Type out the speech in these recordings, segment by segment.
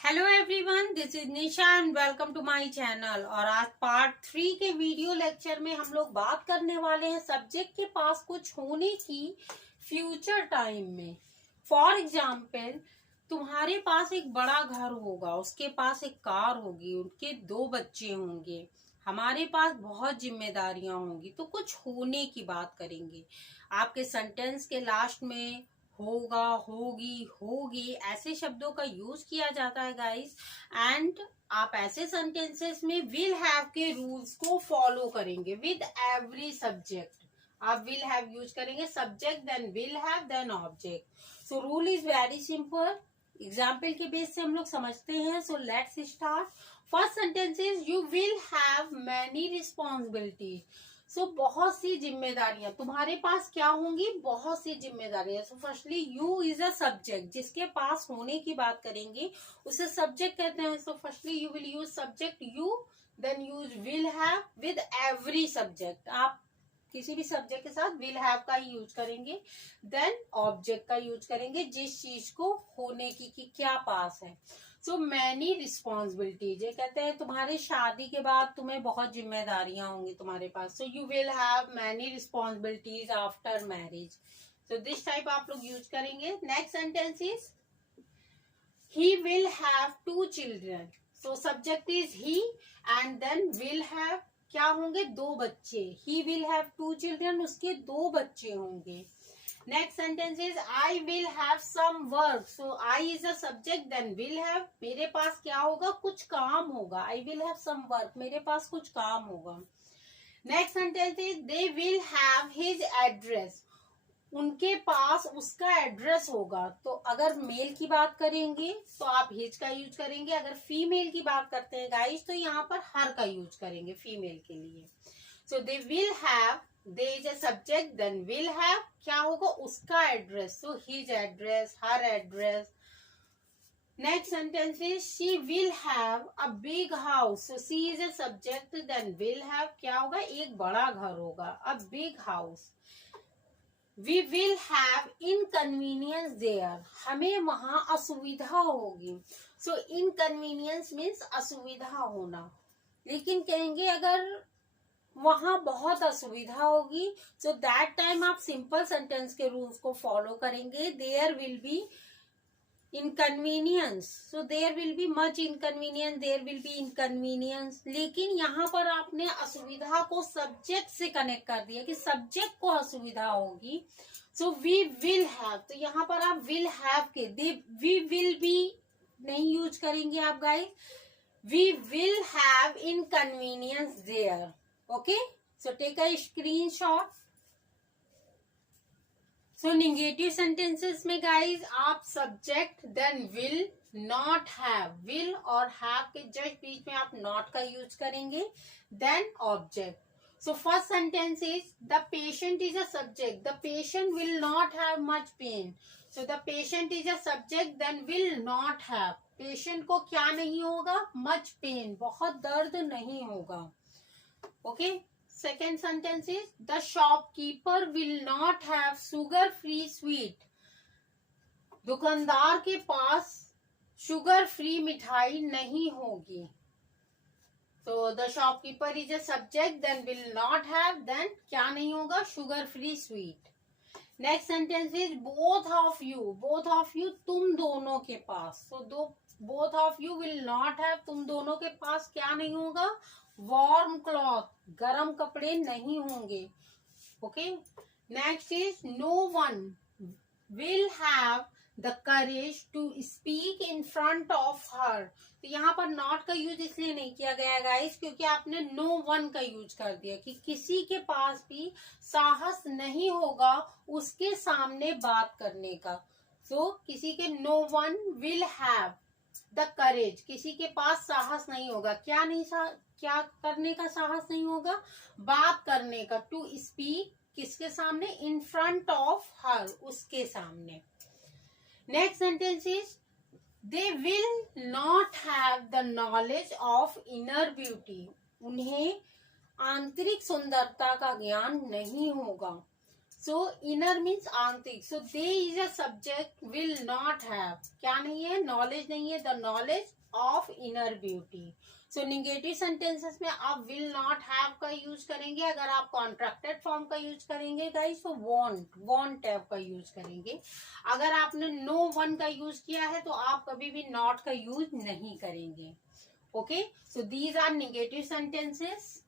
Hello everyone, this is Nisha and welcome to my channel. और आज part 3 के video lecture में हम लोग बात करने वाले हैं सब्जेक्ट के पास कुछ होने की फ्यूचर टाइम में। फॉर एग्जाम्पल, तुम्हारे पास एक बड़ा घर होगा, उसके पास एक कार होगी, उनके 2 बच्चे होंगे, हमारे पास बहुत जिम्मेदारियां होंगी। तो कुछ होने की बात करेंगे। आपके सेंटेंस के लास्ट में होगा, होगी, होगी ऐसे शब्दों का यूज किया जाता है गाइस। एंड आप ऐसे सेंटेंसेस में विल हैव के रूल्स को फॉलो करेंगे विद एवरी सब्जेक्ट। आप विल हैव यूज करेंगे, subject then will have then object. So rule is very simple. Example के बेस से हम लोग समझते हैं। So let's start. First sentence is you will have many responsibilities. So बहुत सी जिम्मेदारियां तुम्हारे पास क्या होंगी, बहुत सी जिम्मेदारियां। सो firstly you is a subject, जिसके पास होने की बात करेंगे उसे सब्जेक्ट कहते हैं। So firstly you will use subject you, then use will have with every subject. आप किसी भी सब्जेक्ट के साथ विल हैव का ही यूज करेंगे, देन ऑब्जेक्ट का यूज करेंगे जिस चीज को होने की क्या पास है। सो मैनी रिस्पॉन्सिबिलिटीज, ये कहते हैं तुम्हारे शादी के बाद तुम्हें बहुत जिम्मेदारियां होंगी तुम्हारे पास। So you will have many responsibilities after marriage. So this type आप लोग यूज करेंगे। Next sentence is he will have 2 children. So subject is he and then will have, क्या होंगे, 2 बच्चे। ही विल हैव 2 चिल्ड्रन, उसके 2 बच्चे होंगे। Next sentence is I will have some work. So I is a subject then will have, मेरे पास क्या होगा, कुछ काम होगा। I will have some work, मेरे पास कुछ काम होगा। Next sentence is they will have his address. उनके पास उसका एड्रेस होगा। तो अगर मेल की बात करेंगे तो आप हिज का यूज करेंगे। अगर फीमेल की बात करते हैं गाइस तो यहाँ पर हर का यूज करेंगे फीमेल के लिए। So they will have, they is a subject then will have, क्या होगा, उसका address. So his address, her address. Next sentence is she will have a big house. So she is a subject then will have, क्या होगा, एक बड़ा घर होगा, a big house. We will have inconvenience there, हमें वहां असुविधा होगी। सो इनकन्वीनियंस मीन्स असुविधा होना। लेकिन कहेंगे अगर वहां बहुत असुविधा होगी, सो दैट टाइम आप सिंपल सेंटेंस के रूल्स को फॉलो करेंगे। There will be inconvenience, so there will be much inconvenience, there will be inconvenience. लेकिन यहाँ पर आपने असुविधा को सब्जेक्ट से कनेक्ट कर दिया कि सब्जेक्ट को असुविधा होगी। सो वी विल हैव, तो यहाँ पर आप विल हैव के वी विल बी नहीं यूज करेंगे आप guys. We will have inconvenience there. Okay, so take a screenshot. So negative sentences में गाइज आप subject then will, not have, will और हैव के जस्ट बीच में आप नॉट का यूज करेंगे, then object. So first sentence is the patient is a subject, the patient will not have much pain. So the patient is a subject then will not have, patient को क्या नहीं होगा, much pain, बहुत दर्द नहीं होगा। Okay, second sentence is the shopkeeper will not have sugar free sweet। दुकानदार के पास शुगर फ्री मिठाई नहीं होगी। तो the shopkeeper is a subject then will not have, then क्या नहीं होगा, sugar free sweet. Next sentence is both of you, both of you तुम दोनों के पास। तो both of you will not have, तुम दोनों के पास क्या नहीं होगा, वार्म क्लॉथ, गर्म कपड़े नहीं होंगे। Okay, next is no one will have the courage to speak in front of her. तो यहाँ पर नॉट का यूज इसलिए नहीं किया गया गाइस क्योंकि आपने नो वन का यूज कर दिया कि किसी के पास भी साहस नहीं होगा उसके सामने बात करने का। सो किसी के no one will have the courage, किसी के पास साहस नहीं होगा, क्या करने का साहस नहीं होगा, बात करने का। टू स्पीक किसके सामने, इन फ्रंट ऑफ हर, उसके सामने। Next sentence is they will not have the knowledge of inner beauty, उन्हें आंतरिक सुंदरता का ज्ञान नहीं होगा। सो इनर मीन्स आंतरिक. So they is a subject will not have, क्या नहीं है, नॉलेज नहीं है, the knowledge of inner beauty. So negative sentences में आप विल नॉट हैव का यूज करेंगे. अगर आप कॉन्ट्रैक्टेड फॉर्म का यूज करेंगे गाइस तो वॉन्ट हैव का यूज करेंगे. अगर आपने नो वन का यूज किया है तो आप कभी भी नॉट का यूज नहीं करेंगे. Okay, so these are negative sentences.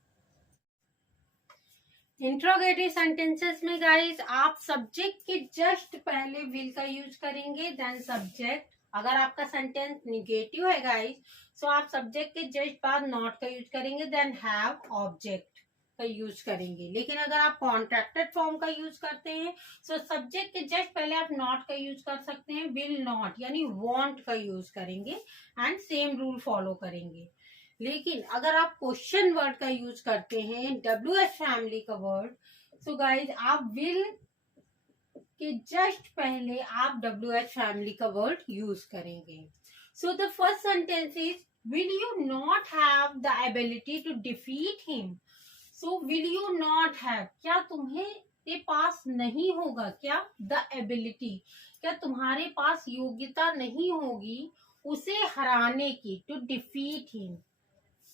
Interrogative sentences में गाइस आप सब्जेक्ट के जस्ट पहले विल का यूज करेंगे, देन सब्जेक्ट. अगर आपका सेंटेंस निगेटिव है गाइस तो आप सब्जेक्ट के जस्ट बाद नॉट का यूज करेंगे, देन हैव ऑब्जेक्ट का यूज करेंगे. लेकिन अगर आप कॉन्ट्रैक्टेड फॉर्म का यूज करते हैं तो सब्जेक्ट के जस्ट पहले आप नॉट का यूज कर सकते हैं, विल नॉट यानी वॉन्ट का यूज करेंगे एंड सेम रूल फॉलो करेंगे. लेकिन अगर आप क्वेश्चन वर्ड का यूज करते हैं, WH फैमिली का वर्ड, सो गाइज आप विल के जस्ट पहले आप WH फैमिली का वर्ड यूज करेंगे. So the first sentence is will you not have the ability to defeat him. So will you not have, क्या तुम्हें के पास नहीं होगा, क्या द एबिलिटी, क्या तुम्हारे पास योग्यता नहीं होगी उसे हराने की, टू डिफीट हिम.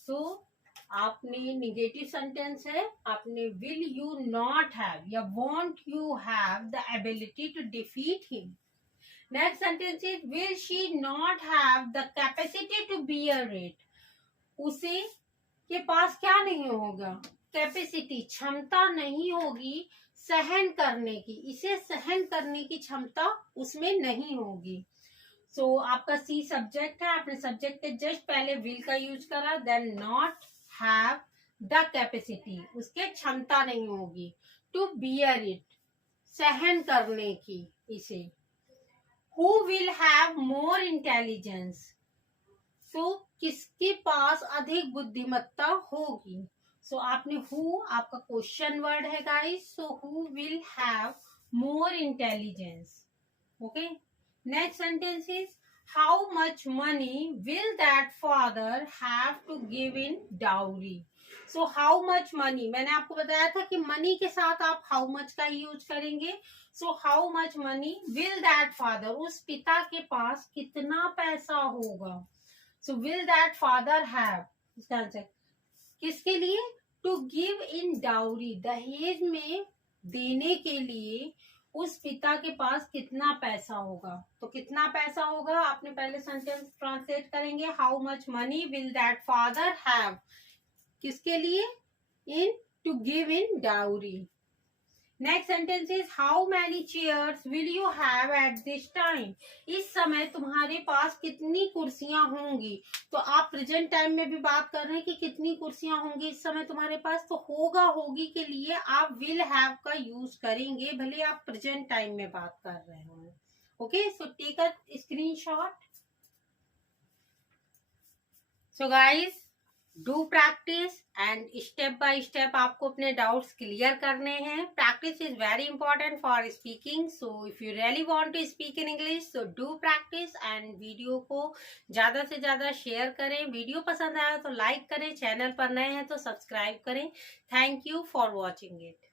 तो आपने निगेटिव सेंटेंस है, आपने विल यू नॉट हैव या want you have the ability to defeat him. Next sentence is will she not have the capacity to bear it. उसे के पास क्या नहीं होगा, कैपेसिटी क्षमता नहीं होगी सहन करने की, इसे सहन करने की क्षमता उसमें नहीं होगी. सो आपका सी सब्जेक्ट है, आपने सब्जेक्ट के जस्ट पहले विल का यूज करा, then not have the capacity, उसके क्षमता नहीं होगी, टू बियर इट सहन करने की इसे. Who will have more intelligence. So किसके पास अधिक बुद्धिमत्ता होगी. सो आपने हु आपका क्वेश्चन वर्ड है guys, so who will have more intelligence. Okay, next sentence is how much money will that father have to give in dowry. so how much money, मैंने आपको बताया था कि मनी के साथ आप how much का यूज करेंगे. so how much money will that father, उस पिता के पास कितना पैसा होगा. so will that father have, इसका आंसर किसके लिए, to give in dowry, दहेज में देने के लिए उस पिता के पास कितना पैसा होगा. तो कितना पैसा होगा आपने पहले सेंटेंस ट्रांसलेट करेंगे, how much money will that father have, किसके लिए, in to give in dowry. Next sentence is how many chairs will you have at this time. इस समय तुम्हारे पास कितनी कुर्सियां होंगी. तो आप प्रेजेंट टाइम में भी बात कर रहे हैं कि कितनी कुर्सियां होंगी इस समय तुम्हारे पास, तो होगा होगी के लिए आप विल हैव का यूज करेंगे भले आप प्रेजेंट टाइम में बात कर रहे हो. Okay, so take a screenshot. So guys do practice and step by step आपको अपने डाउट्स क्लियर करने हैं. Practice is very important for speaking. So if you really want to speak in English so do practice and video को ज्यादा से ज्यादा share करें. Video पसंद आया तो लाइक करें, चैनल पर नए हैं तो सब्सक्राइब करें. Thank you for watching it.